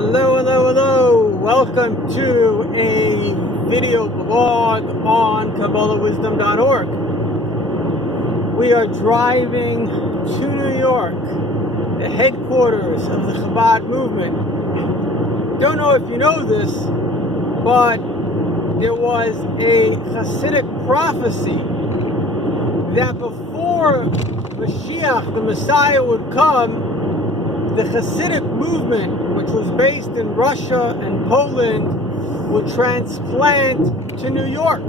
Hello, hello, hello. Welcome to a video blog on KabbalahWisdom.org. We are driving to New York, the headquarters of the Chabad movement. Don't know if you know this, but there was a Hasidic prophecy that before Mashiach, the Messiah, would come, the Hasidic movement, which was based in Russia and Poland, would transplant to New York.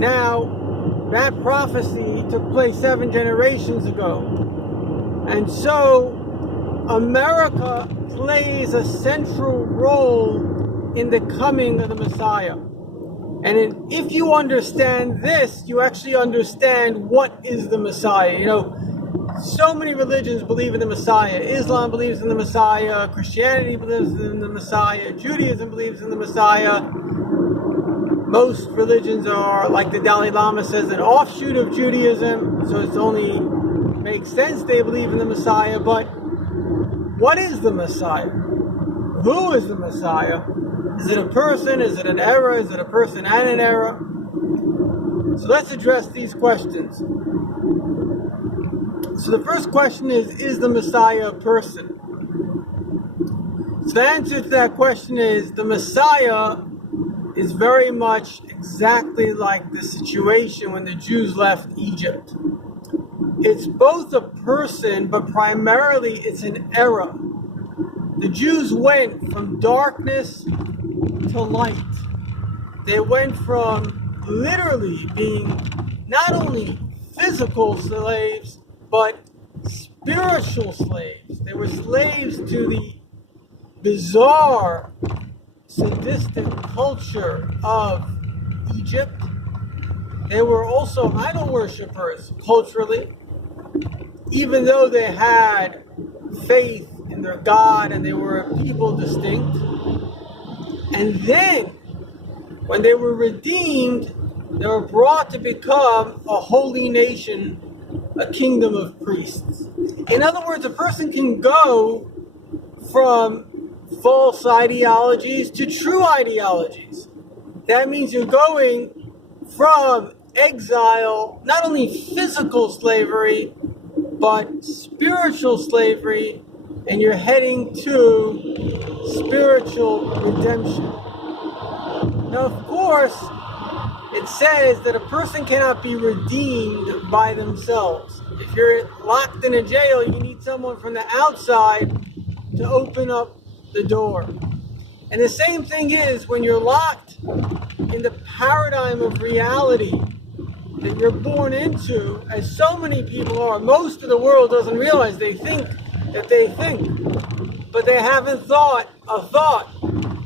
Now, that prophecy took place 7 generations ago. And so, America plays a central role in the coming of the Messiah. And if you understand this, you actually understand what is the Messiah. You know, so many religions believe in the Messiah. Islam believes in the Messiah. Christianity believes in the Messiah. Judaism believes in the Messiah. Most religions are, like the Dalai Lama says, an offshoot of Judaism. So it only makes sense they believe in the Messiah. But what is the Messiah? Who is the Messiah? Is it a person? Is it an era? Is it a person and an era? So let's address these questions. So the first question is the Messiah a person? So the answer to that question is, the Messiah is very much exactly like the situation when the Jews left Egypt. It's both a person, but primarily it's an era. The Jews went from darkness to light. They went from literally being not only physical slaves, but spiritual slaves. They were slaves to the bizarre, sadistic culture of Egypt. They were also idol worshippers culturally, even though they had faith in their God and they were a people distinct. And then, when they were redeemed, they were brought to become a holy nation, a kingdom of priests. In other words, a person can go from false ideologies to true ideologies. That means you're going from exile, not only physical slavery, but spiritual slavery, and you're heading to spiritual redemption. Now, of course, it says that a person cannot be redeemed by themselves. If you're locked in a jail, you need someone from the outside to open up the door. And the same thing is when you're locked in the paradigm of reality that you're born into, as so many people are. Most of the world doesn't realize they think that they think, but they haven't thought a thought.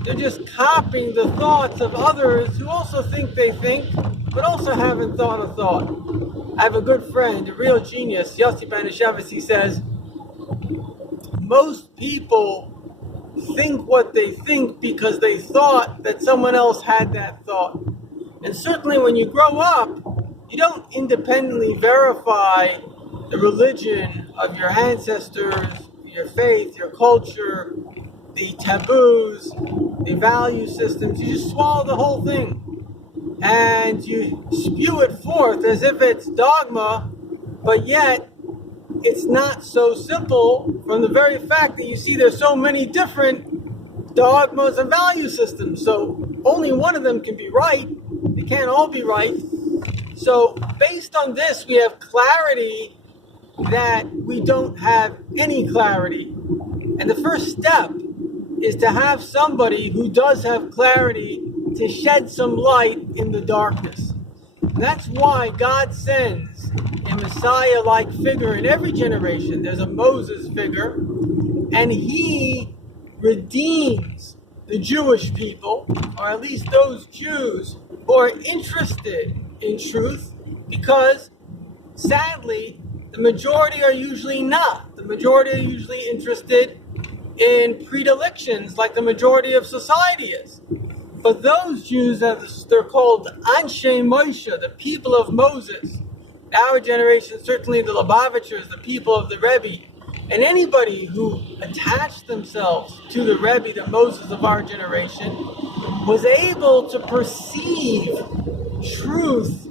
They're just copying the thoughts of others who also think they think, but also haven't thought a thought. I have a good friend, a real genius, Yossi Banashavas. He says, most people think what they think because they thought that someone else had that thought. And certainly when you grow up, you don't independently verify the religion of your ancestors, your faith, your culture, the taboos, the value systems. You just swallow the whole thing and you spew it forth as if it's dogma, but yet it's not so simple from the very fact that you see there's so many different dogmas and value systems. So only one of them can be right. They can't all be right. So based on this, we have clarity that we don't have any clarity. And the first step is to have somebody who does have clarity to shed some light in the darkness. And that's why God sends a Messiah-like figure in every generation. There's a Moses figure, and he redeems the Jewish people, or at least those Jews who are interested in truth, because sadly, the majority are usually not. The majority are usually interested in predilections like the majority of society is. But those Jews, they're called Anshe Moshe, the people of Moses. Our generation, certainly the Lubavitchers, the people of the Rebbe. And anybody who attached themselves to the Rebbe, the Moses of our generation, was able to perceive truth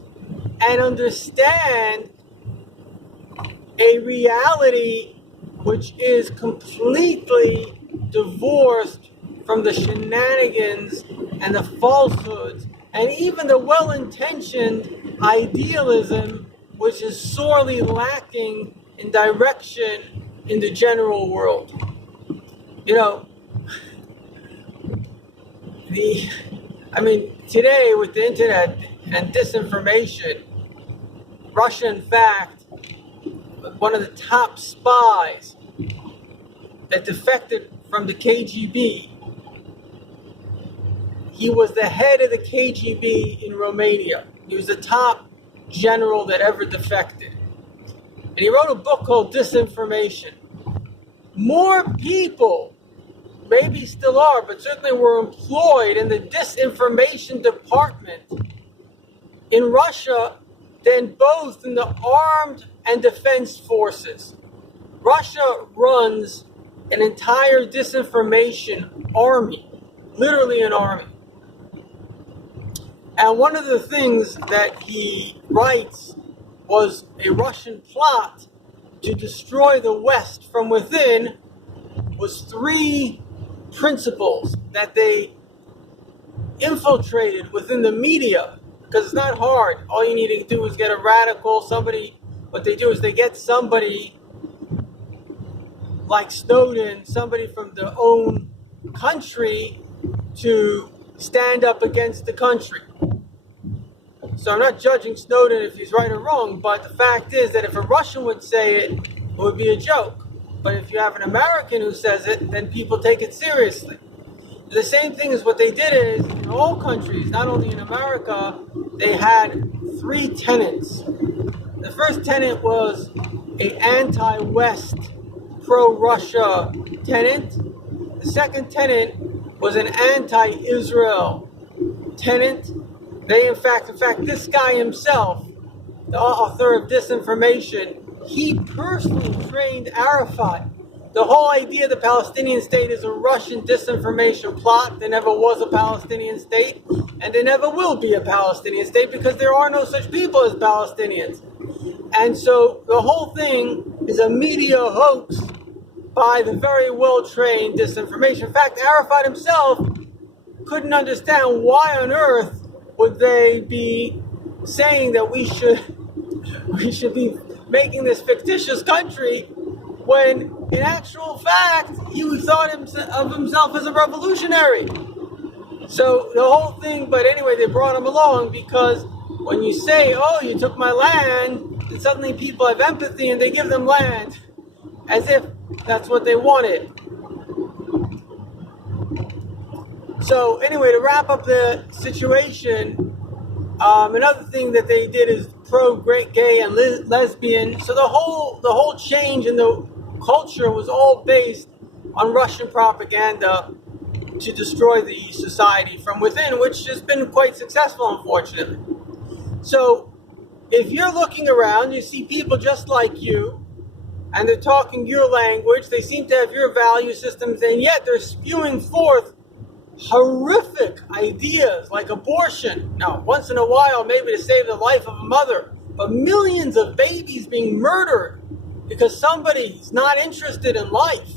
and understand a reality which is completely divorced from the shenanigans and the falsehoods and even the well-intentioned idealism which is sorely lacking in direction in the general world. You know, today with the internet and disinformation, Russia, in fact, one of the top spies that defected from the KGB, he was the head of the KGB in Romania. He was the top general that ever defected. And he wrote a book called Disinformation. More people, maybe still are, but certainly were employed in the disinformation department in Russia than both in the armed and defense forces. Russia runs an entire disinformation army, literally an army. And one of the things that he writes was a Russian plot to destroy the West from within was 3 principles that they infiltrated within the media, because it's not hard. All you need to do is get a radical, somebody, what they do is they get somebody like Snowden, somebody from their own country to stand up against the country. So I'm not judging Snowden if he's right or wrong, but the fact is that if a Russian would say it, it would be a joke. But if you have an American who says it, then people take it seriously. The same thing is what they did is in all countries, not only in America, they had 3 tenets. The first tenet was an anti-West, pro-Russia tenet. The second tenet was an anti-Israel tenet. They, in fact, this guy himself, the author of Disinformation, he personally trained Arafat. The whole idea of the Palestinian state is a Russian disinformation plot. There never was a Palestinian state, and there never will be a Palestinian state because there are no such people as Palestinians. And so the whole thing is a media hoax by the very well-trained disinformation. In fact, Arafat himself couldn't understand why on earth would they be saying that we should be making this fictitious country when in actual fact he thought of himself as a revolutionary. So the whole thing, but anyway, they brought him along because when you say, oh, you took my land, then suddenly people have empathy and they give them land as if that's what they wanted. So anyway, to wrap up the situation, another thing that they did is pro-gay and lesbian. So the whole change in the culture was all based on Russian propaganda to destroy the society from within, which has been quite successful, unfortunately. So if you're looking around, you see people just like you, and they're talking your language, they seem to have your value systems, and yet they're spewing forth horrific ideas like abortion. Now, once in a while, maybe to save the life of a mother, but millions of babies being murdered because somebody's not interested in life.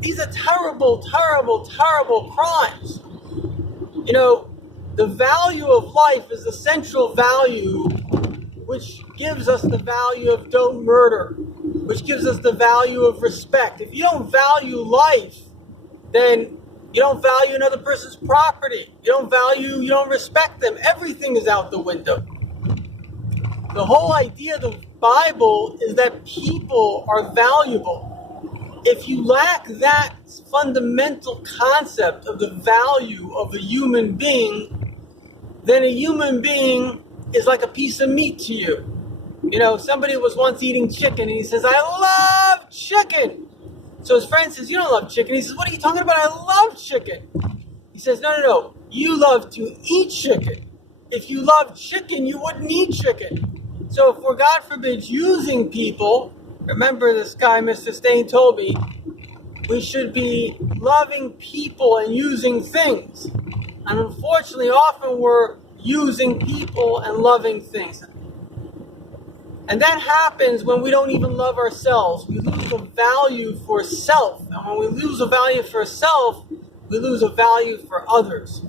These are terrible, terrible, terrible crimes. You know, the value of life is the central value which gives us the value of don't murder, which gives us the value of respect. If you don't value life, then you don't value another person's property. You don't respect them. Everything is out the window. The whole idea of the Bible is that people are valuable. If you lack that fundamental concept of the value of a human being, then a human being is like a piece of meat to you. You know, somebody was once eating chicken and he says, I love chicken. So his friend says, you don't love chicken. He says, what are you talking about? I love chicken. He says, no. You love to eat chicken. If you love chicken, you wouldn't eat chicken. So if we're, God forbid, using people Remember, this guy, Mr. Stain, told me we should be loving people and using things. And unfortunately, often we're using people and loving things. And that happens when we don't even love ourselves. We lose a value for self. And when we lose a value for self, we lose a value for others.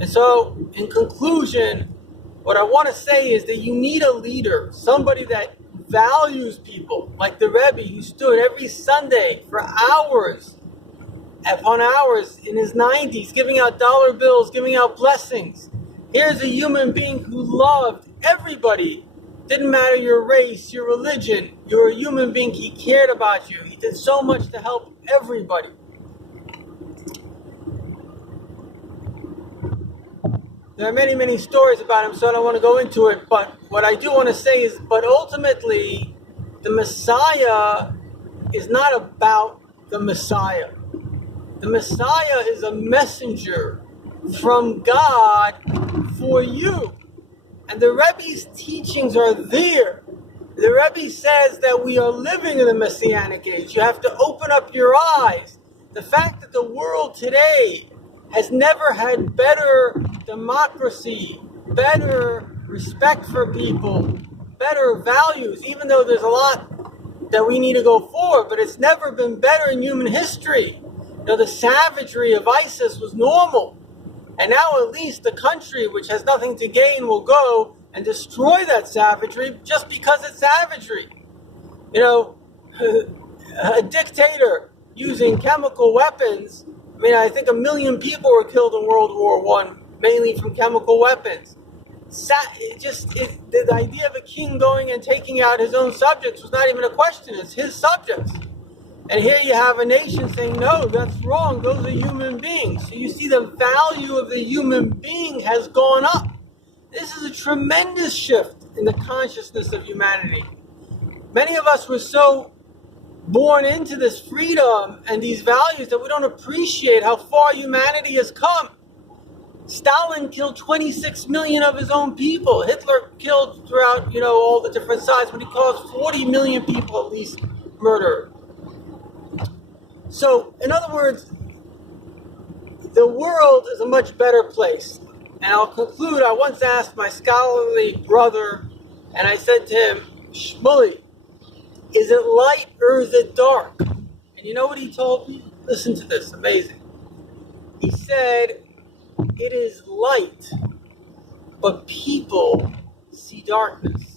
And so, in conclusion, what I want to say is that you need a leader, somebody that values people, like the Rebbe who stood every Sunday for hours upon hours in his 90s, giving out dollar bills, giving out blessings. Here's a human being who loved everybody. Didn't matter your race, your religion, you're a human being, he cared about you. He did so much to help everybody. There are many, many stories about him, so I don't want to go into it, but what I do want to say is, but ultimately, the Messiah is not about the Messiah. The Messiah is a messenger from God for you. And the Rebbe's teachings are there. The Rebbe says that we are living in the Messianic age. You have to open up your eyes. The fact that the world today has never had better democracy, better respect for people, better values, even though there's a lot that we need to go forward, but it's never been better in human history. You know, the savagery of ISIS was normal. And now at least the country, which has nothing to gain, will go and destroy that savagery just because it's savagery. You know, a dictator using chemical weapons. I mean, I think 1 million people were killed in World War I, mainly from chemical weapons. The idea of a king going and taking out his own subjects was not even a question. It's his subjects. And here you have a nation saying, no, that's wrong. Those are human beings. So you see the value of the human being has gone up. This is a tremendous shift in the consciousness of humanity. Many of us were so born into this freedom and these values that we don't appreciate how far humanity has come. Stalin killed 26 million of his own people. Hitler killed throughout, all the different sides, but he caused 40 million people at least murdered. So, in other words, the world is a much better place. And I'll conclude, I once asked my scholarly brother, and I said to him, Shmuley, is it light or is it dark? And you know what he told me? Listen to this, amazing. He said, it is light, but people see darkness.